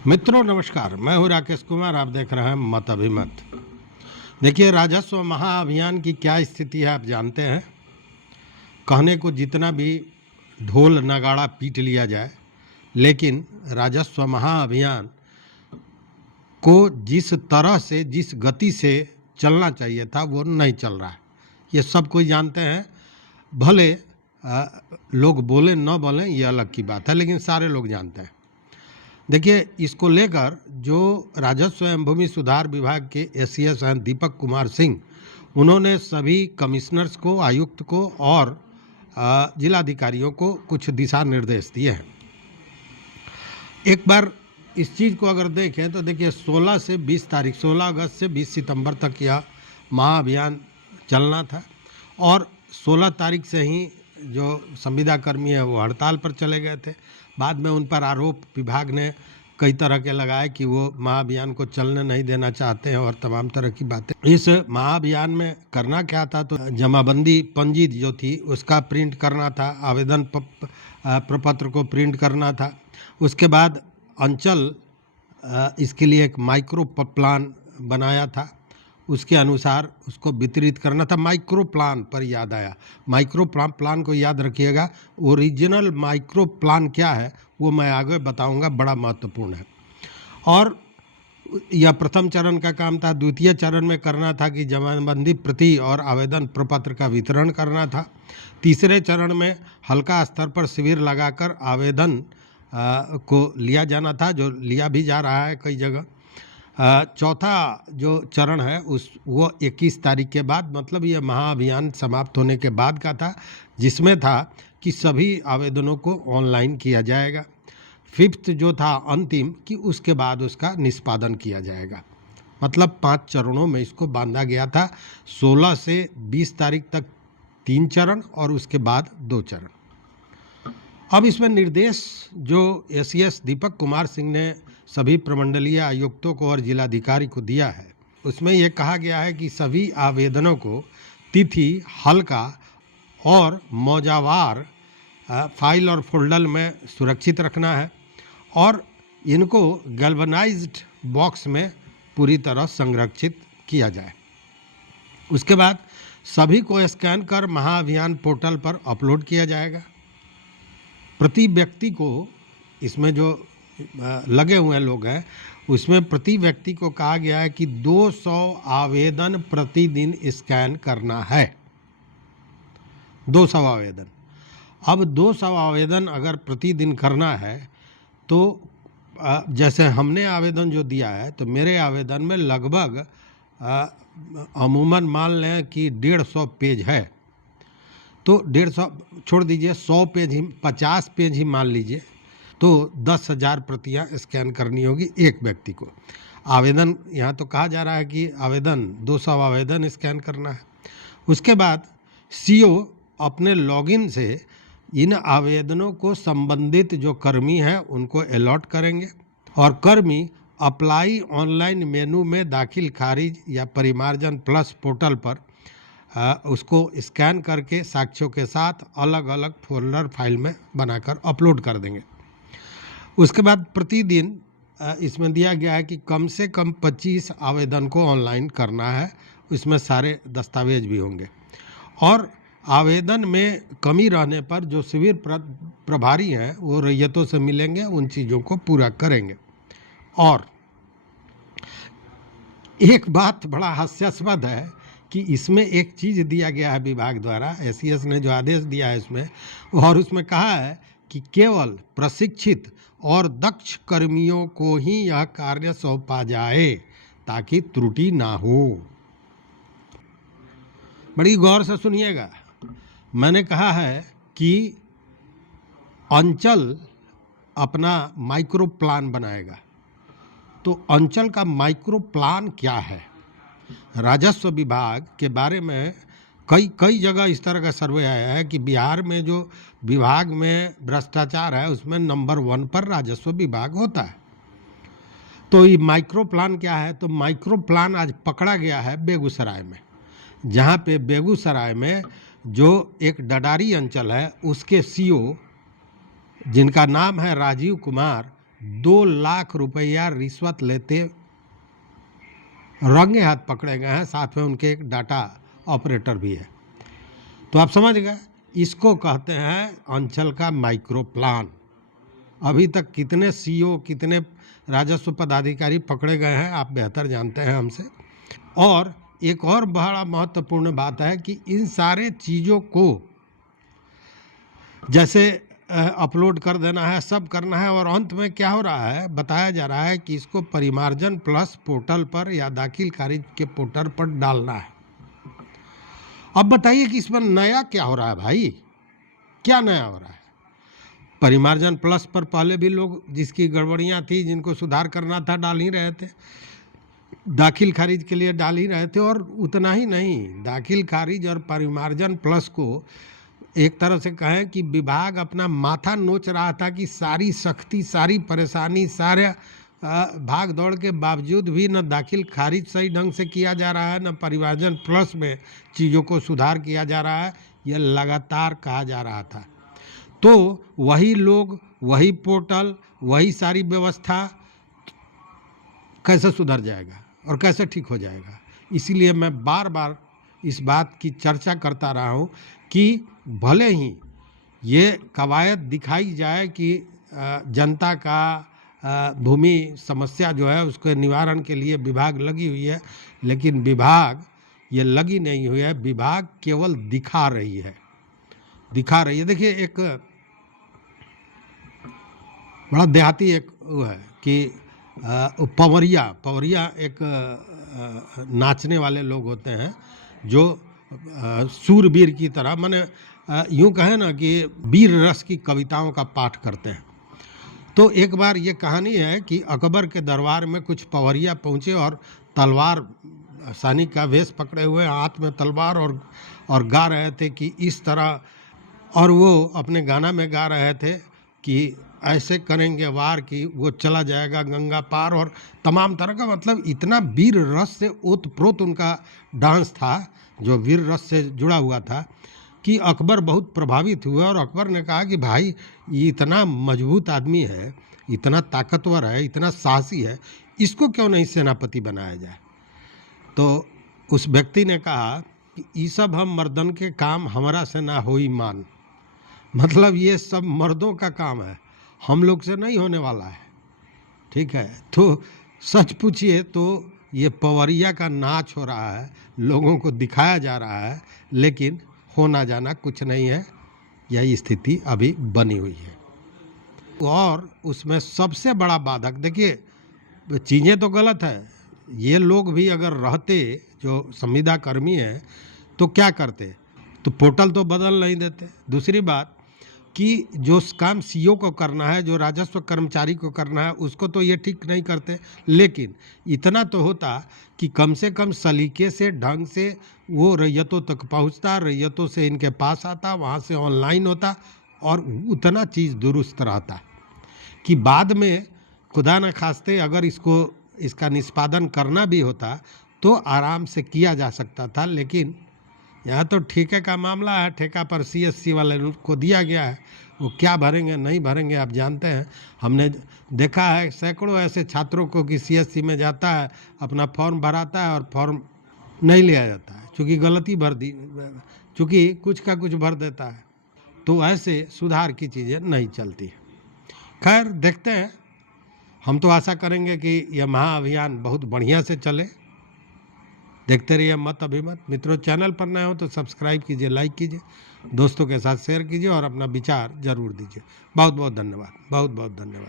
मित्रों नमस्कार, मैं हूं राकेश कुमार। आप देख रहे हैं मत अभिमत। देखिए, राजस्व महाअभियान की क्या स्थिति है आप जानते हैं। कहने को जितना भी ढोल नगाड़ा पीट लिया जाए, लेकिन राजस्व महाअभियान को जिस तरह से जिस गति से चलना चाहिए था वो नहीं चल रहा है। ये सब कोई जानते हैं। भले लोग बोलें न बोलें ये अलग की बात है, लेकिन सारे लोग जानते हैं। देखिए, इसको लेकर जो राजस्व एवं भूमि सुधार विभाग के एसीएस हैं दीपक कुमार सिंह, उन्होंने सभी कमिश्नर्स को, आयुक्त को और जिलाधिकारियों को कुछ दिशा निर्देश दिए हैं। एक बार इस चीज़ को अगर देखें तो देखिए, 16 से 20 तारीख 16 अगस्त से 20 सितंबर तक यह महाअभियान चलना था और 16 तारीख से ही जो संविदा कर्मी है वो हड़ताल पर चले गए थे। बाद में उन पर आरोप विभाग ने कई तरह के लगाए कि वो महाअभियान को चलने नहीं देना चाहते हैं और तमाम तरह की बातें। इस महाअभियान में करना क्या था, तो जमाबंदी पंजी जो थी उसका प्रिंट करना था, आवेदन प्रपत्र को प्रिंट करना था। उसके बाद अंचल इसके लिए एक माइक्रो प्लान बनाया था, उसके अनुसार उसको वितरित करना था। माइक्रो प्लान पर याद आया, माइक्रो प्लान को याद रखिएगा। ओरिजिनल माइक्रो प्लान क्या है वो मैं आगे बताऊंगा, बड़ा महत्वपूर्ण है। और यह प्रथम चरण का काम था। द्वितीय चरण में करना था कि जमाबंदी प्रति और आवेदन प्रपत्र का वितरण करना था। तीसरे चरण में हल्का स्तर पर शिविर लगाकर आवेदन को लिया जाना था, जो लिया भी जा रहा है कई जगह। चौथा जो चरण है वो 21 तारीख के बाद, मतलब ये महाअभियान समाप्त होने के बाद का था, जिसमें था कि सभी आवेदनों को ऑनलाइन किया जाएगा। फिफ्थ जो था अंतिम, कि उसके बाद उसका निष्पादन किया जाएगा। मतलब 5 चरणों में इसको बांधा गया था। 16 से 20 तारीख तक 3 चरण और उसके बाद 2 चरण। अब इसमें निर्देश जो एसीएस दीपक कुमार सिंह ने सभी प्रमंडलीय आयुक्तों को और जिलाधिकारी को दिया है, उसमें यह कहा गया है कि सभी आवेदनों को तिथि, हल्का और मौजावार फाइल और फोल्डर में सुरक्षित रखना है और इनको गैल्वनाइज्ड बॉक्स में पूरी तरह संरक्षित किया जाए। उसके बाद सभी को स्कैन कर महाअभियान पोर्टल पर अपलोड किया जाएगा। प्रति व्यक्ति को, इसमें जो लगे हुए लोग हैं उसमें प्रति व्यक्ति को कहा गया है कि 200 आवेदन प्रतिदिन स्कैन करना है। 200 आवेदन। अब 200 आवेदन अगर प्रतिदिन करना है तो जैसे हमने आवेदन जो दिया है, तो मेरे आवेदन में लगभग अमूमन मान लें कि 150 पेज है, तो 150 छोड़ दीजिए, 100 पेज ही, 50 पेज ही मान लीजिए, तो 10,000 प्रतियां स्कैन करनी होगी एक व्यक्ति को। आवेदन यहाँ तो कहा जा रहा है कि आवेदन 200 आवेदन स्कैन करना है। उसके बाद सीओ अपने लॉगिन से इन आवेदनों को संबंधित जो कर्मी हैं उनको अलॉट करेंगे और कर्मी अप्लाई ऑनलाइन मेनू में दाखिल, खारिज या परिमार्जन प्लस पोर्टल पर उसको स्कैन करके साक्ष्यों के साथ अलग अलग फोल्डर फाइल में बनाकर अपलोड कर देंगे। उसके बाद प्रतिदिन इसमें दिया गया है कि कम से कम 25 आवेदन को ऑनलाइन करना है, इसमें सारे दस्तावेज भी होंगे। और आवेदन में कमी रहने पर जो शिविर प्रभारी हैं वो रैयतों से मिलेंगे, उन चीज़ों को पूरा करेंगे। और एक बात बड़ा हास्यास्पद है कि इसमें एक चीज़ दिया गया है विभाग द्वारा, एसीएस ने जो आदेश दिया है इसमें, और उसमें कहा है कि केवल प्रशिक्षित और दक्ष कर्मियों को ही यह कार्य सौंपा जाए ताकि त्रुटि ना हो। बड़ी गौर से सुनिएगा। मैंने कहा है कि अंचल अपना माइक्रो प्लान बनाएगा, तो अंचल का माइक्रो प्लान क्या है? राजस्व विभाग के बारे में कई जगह इस तरह का सर्वे आया है कि बिहार में जो विभाग में भ्रष्टाचार है उसमें नंबर 1 पर राजस्व विभाग होता है। तो ये माइक्रो प्लान क्या है? तो माइक्रो प्लान आज पकड़ा गया है बेगूसराय में, जहाँ पे बेगूसराय में जो एक डडारी अंचल है उसके सीओ, जिनका नाम है राजीव कुमार, 2 लाख रुपया रिश्वत लेते रंगे हाथ पकड़े गए हैं, साथ में उनके एक डाटा ऑपरेटर भी है। तो आप समझ गए, इसको कहते हैं अंचल का माइक्रो प्लान। अभी तक कितने सीओ, कितने राजस्व पदाधिकारी पकड़े गए हैं आप बेहतर जानते हैं हमसे। और एक और बड़ा महत्वपूर्ण बात है कि इन सारे चीज़ों को जैसे अपलोड कर देना है, सब करना है, और अंत में क्या हो रहा है, बताया जा रहा है कि इसको परिमार्जन प्लस पोर्टल पर या दाखिल खारिज के पोर्टल पर डालना है। अब बताइए कि इसमें नया क्या हो रहा है भाई, क्या नया हो रहा है? परिमार्जन प्लस पर पहले भी लोग जिसकी गड़बड़ियां थी, जिनको सुधार करना था, डाल ही रहे थे, दाखिल खारिज के लिए डाल ही रहे थे। और उतना ही नहीं, दाखिल खारिज और परिमार्जन प्लस को एक तरह से कहें कि विभाग अपना माथा नोच रहा था कि सारी सख्ती, सारी परेशानी, सारे भाग दौड़ के बावजूद भी न दाखिल खारिज सही ढंग से किया जा रहा है, न परिमार्जन प्लस में चीज़ों को सुधार किया जा रहा है, यह लगातार कहा जा रहा था। तो वही लोग, वही पोर्टल, वही सारी व्यवस्था कैसे सुधर जाएगा और कैसे ठीक हो जाएगा? इसीलिए मैं बार बार इस बात की चर्चा करता रहा हूँ कि भले ही ये कवायद दिखाई जाए कि जनता का भूमि समस्या जो है उसके निवारण के लिए विभाग लगी हुई है, लेकिन विभाग ये लगी नहीं हुई है, विभाग केवल दिखा रही है। देखिए, एक बड़ा देहाती एक वो है कि पवरिया एक नाचने वाले लोग होते हैं जो सूरवीर की तरह, माने यूँ कहें ना कि वीर रस की कविताओं का पाठ करते हैं। तो एक बार ये कहानी है कि अकबर के दरबार में कुछ पवरिया पहुँचे और तलवार, सैनिक का वेश पकड़े हुए, हाथ में तलवार, और गा रहे थे कि इस तरह, और वो अपने गाना में गा रहे थे कि ऐसे करेंगे वार कि वो चला जाएगा गंगा पार, और तमाम तरह का, मतलब इतना वीर रस से ओतप्रोत उनका डांस था जो वीर रस से जुड़ा हुआ था कि अकबर बहुत प्रभावित हुए। और अकबर ने कहा कि भाई ये इतना मजबूत आदमी है, इतना ताकतवर है, इतना साहसी है, इसको क्यों नहीं सेनापति बनाया जाए? तो उस व्यक्ति ने कहा कि ये सब हम मर्दन के काम हमरा से ना होई मान, मतलब ये सब मर्दों का काम है, हम लोग से नहीं होने वाला है। ठीक है, तो सच पूछिए तो ये पवरिया का नाच हो रहा है, लोगों को दिखाया जा रहा है, लेकिन होना जाना कुछ नहीं है। यही स्थिति अभी बनी हुई है। और उसमें सबसे बड़ा बाधक, देखिए चीज़ें तो गलत है, ये लोग भी अगर रहते जो संविदा कर्मी हैं तो क्या करते, तो पोर्टल तो बदल नहीं देते। दूसरी बात कि जो काम सीओ को करना है, जो राजस्व कर्मचारी को करना है, उसको तो ये ठीक नहीं करते, लेकिन इतना तो होता कि कम से कम सलीके से, ढंग से वो रैयतों तक पहुंचता, रैयतों से इनके पास आता, वहाँ से ऑनलाइन होता, और उतना चीज़ दुरुस्त रहता कि बाद में खुदा न खास्ते अगर इसका निष्पादन करना भी होता तो आराम से किया जा सकता था। लेकिन यहाँ तो ठेके का मामला है, ठेका पर सीएससी वाले को दिया गया है, वो क्या भरेंगे नहीं भरेंगे आप जानते हैं। हमने देखा है सैकड़ों ऐसे छात्रों को कि सीएससी में जाता है, अपना फॉर्म भराता है और फॉर्म नहीं लिया जाता है, चूँकि गलती भर दी, चूँकि कुछ का कुछ भर देता है। तो ऐसे सुधार की चीज़ें नहीं चलती। खैर देखते हैं, हम तो आशा करेंगे कि यह महाअभियान बहुत बढ़िया से चले। देखते रहिए मत अभिमत। मित्रों, चैनल पर नए हो तो सब्सक्राइब कीजिए, लाइक कीजिए, दोस्तों के साथ शेयर कीजिए और अपना विचार जरूर दीजिए। बहुत बहुत धन्यवाद, बहुत बहुत धन्यवाद।